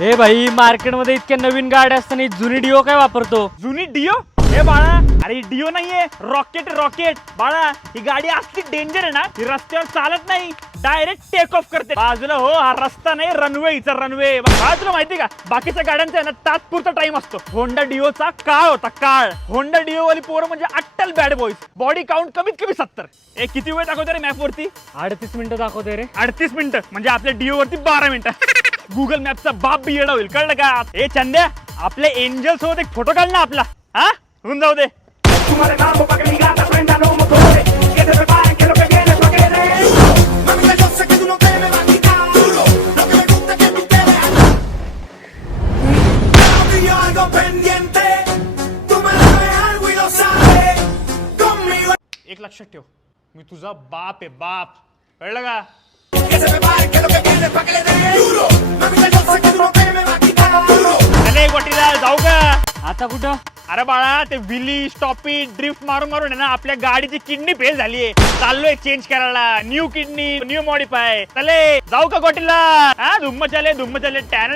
हे भाई मार्केटमध्ये इतक्या नवीन गाड्या असताना जुनी डिओ काय वापरतो? जुनी डिओ? हे बाळा, अरे डिओ नाहीये, रॉकेट रॉकेट बाळा. ही गाडी असली डेंजर आहे ना, ही रस्त्यावर चालत नाही, डायरेक्ट टेक ऑफ करते. बाजूला हो, हा रस्ता नाही, रनवे हिचा रनवे. तुला माहिती का बाकीच्या गाड्यांचा आहे ना तात्पुरता टाइम असतो. होंडा डिओचा काळ होता काळ. होंडा डिओ वाली पोरं म्हणजे अट्टल बॅड बॉईज. बॉडी काउंट कमीत कमी 70. किती वेळ दाखवतो रे मॅप वरती? 38 मिनिटं दाखवते रे. 38 मिनिटं म्हणजे आपल्या डिओ वरती 12 मिनिटं. गुगल मॅपचा बाप बी येडा होईल, कळलं का? हे चंद्या, आपल्या एंजल सोबत एक फोटो काढ ना आपला. हा होऊन जाऊ दे. एक लक्षात ठेव, मी तुझा बाप आहे बाप, कळलं का? अरे गोटीला जाऊ का? आता कुठं? अरे बाळा, ते विली स्टॉपी ड्रिफ्ट मारून मारून आहे ना आपल्या गाडीची किडनी फेल झालीये. चाललोय चेंज करायला, न्यू किडनी न्यू मॉडिफाय. चले जाऊ का गोटीला? हा धुम्म चले धुम्म चले. टॅन